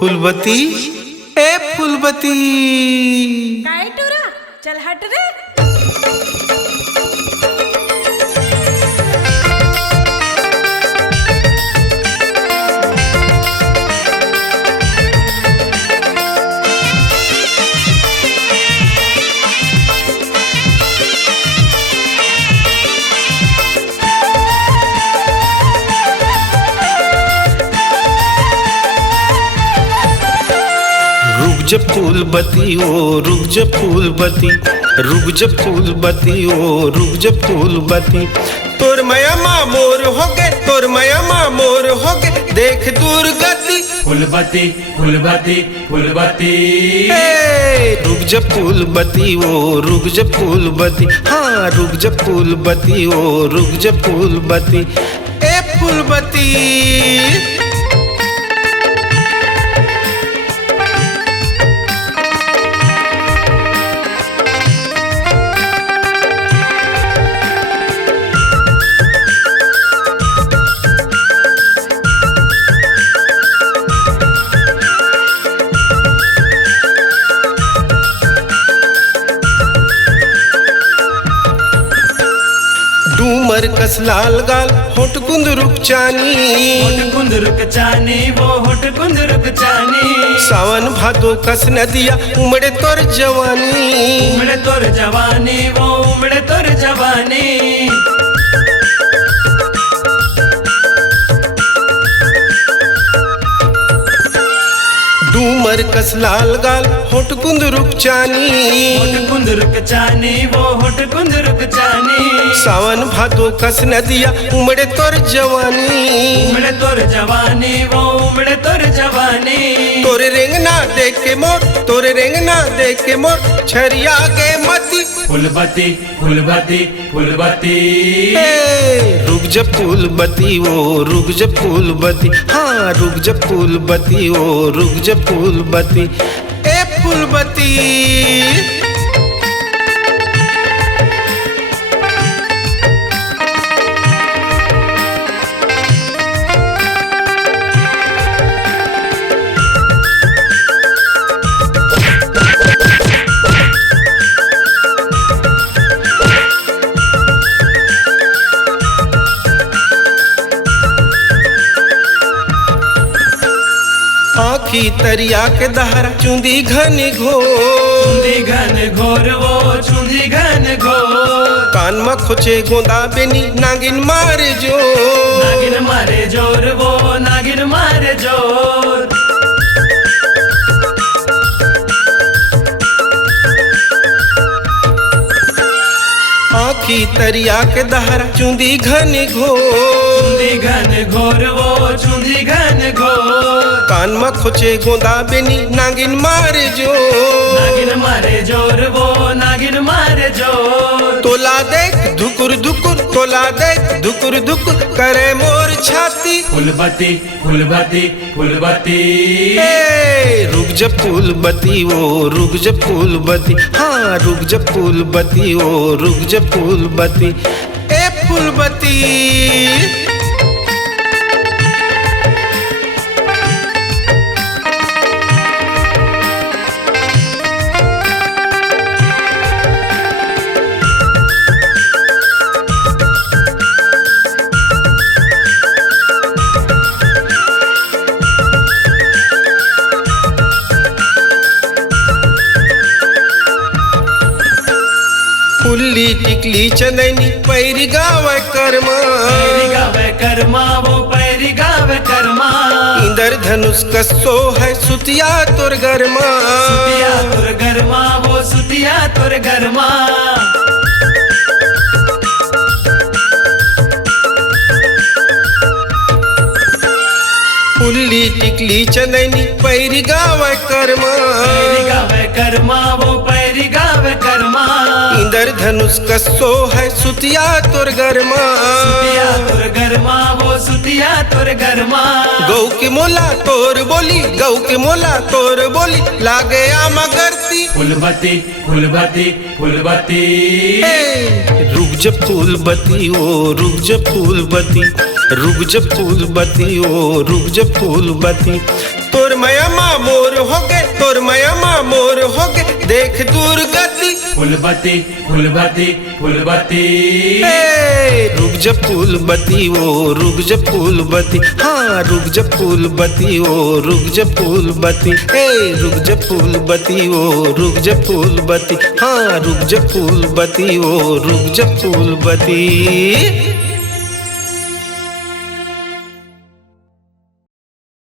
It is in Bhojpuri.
फुलबती ए फुलबती काय टुरा चल हट रे। रुक जा फूलबती ओ रुक जा फूलबती, रुक जा फूलबती ओ रुक जा फूलबती। तोर मया माँ मोर हो गए, तोर मया माँ मोर हो गए, देख दूर गति। फुलबती फुलबती फुलबती रुक जा फूलबती ओ रुक जा फूलबती, हाँ रुक जा फूलबती ओ रुक जा फूलबती ए फूलबती। डूमर कस लाल गाल होठ कुंदरुक चानी, होठ कुंदरुक चानी वो होठ कुंदरुक चानी। सावन भादो कस नदिया उमड़े तोर जवानी, उमड़े तोर जवानी वो उमड़े तोर जवानी। डूमर कस लाल गाल होठ कुंदरुक चानी, होठ कुंदरुक चानी वो होठ कुंदरुक चानी। सावन भादो कस नदिया उमड़े तोर जवानी, उमड़े तोर जवानी वो उमड़े तोर जवानी। तोरे रेंगना देख के मोर, तोरे रेंगना देख के मोर छरिया गे मती। फुलबती फुलबती फुलबती रुक जा फूलबती ओ रुक जा फूलबती, हाँ रुक जा फूलबती ओ रुक जा फूलबती ए फूलबती। आँखी तरिया के दहरा चुंदी घन घोर, चुंदी घन घोर वो चुंदी घन घोर। कान में खोचे गोंदा बेनी नागिन मारे जो, नागिन मारे जोर वो नागिन मारे जोर। आँखी तरिया के दहरा चुंदी घन घोर, चुंदी घन घोर वो चुंदी घन घोर। कान में खोचे गोंदा बेनी नागिन मारे जो, नागिन मारे जोर वो नागिन मारे जोर। तोला देख धुकुर धुकुर, तोला देख धुकुर धुकुर करे मोर छाती। फुलबती फुलबती फुलबती रुक जा फूलबती ओ रुक जा फूलबती, हाँ रुक जा फूलबती ओ रुक जा फूलबती ए फूलबती। फुल्ली टिकली चंदनी पैरी गावे कर्मा, पैरी गावे कर्मा वो पैरी गावे कर्मा। इंदर धनुष कसो है सुतिया तोर गरमा, सुतिया तोर गरमा वो सुतिया तोर गरमा। फुल्ली टिकली चंदनी पैरी गावे कर्मा, पैरी गावे कर्मा वो पैरी गावे कर्मा। इंदर धनुष कसो है सुतिया तोर गरमा, सुतिया तोर गरमा वो सुतिया तोर गरमा। गौ के मोला तोर बोली, गौ के मोला तोर बोली लागे आमा करती। फुलबती फुलबती फुलबती रुक जा फूलबती ओ रुक जा फूलबती, रुक जा फूलबती ओ रुक जा फूलबती। तोर मया माँ मोर हो गए, तोर मया माँ मोर हो गए, देख दूर गति। फूलबती फूलबती फूलबती। रुक जा फूलबती ओ रुक जा फूलबती। हाँ रुक जा फूलबती ओ रुक जा फूलबती। रुक जा फूलबती ओ रुक जा फूलबती। हाँ रुक जा फूलबती ओ रुक जा फूलबती।